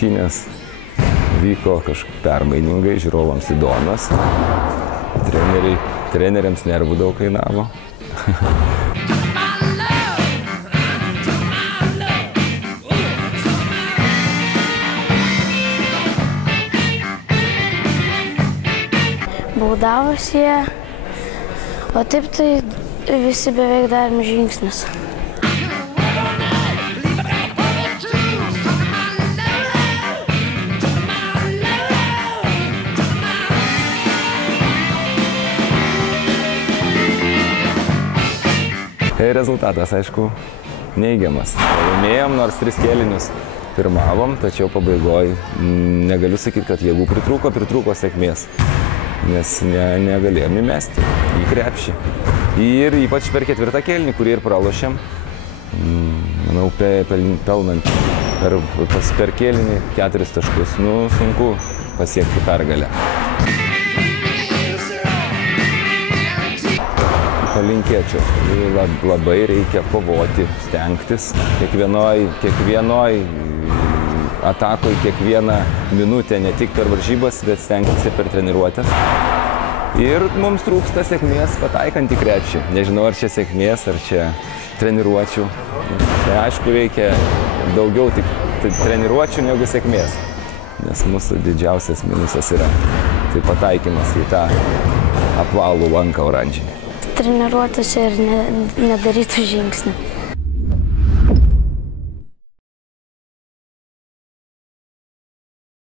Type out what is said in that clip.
Rungtynės vyko kažkaip permainingai, žiūrovams įdomios. Treneriams nervų daug kainavo. Baudavosi jie, o taip tai visi beveik darėm žingsnius. Rezultatas, aišku, neigiamas. Laimėjom, nors 3 kėlinius pirmavom, tačiau pabaigoje negaliu sakyti, kad jėgų pritrūko sėkmės, nes negalėjom įmesti į krepšį. Ir ypač per 4. kėlinį, kurį ir pralošėm, manau, pelnant per kėlinį 4 taškus, sunku pasiekti pergalę. Palinkėčiau, labai reikia kovoti, stengtis, kiekvienoj atakoj, kiekvieną minutę, ne tik per varžybas, bet stengtis ir per treniruotės. Ir mums trūksta sėkmės pataikant į krepšį. Nežinau, ar čia sėkmės, ar čia treniruočių. Tai aišku, reikia daugiau tik treniruočių negu sėkmės, nes mūsų didžiausias minusas yra tai pataikymas į tą apvalų lanką oranžinį. Treniruotųsi ir nedarytų žingsnių.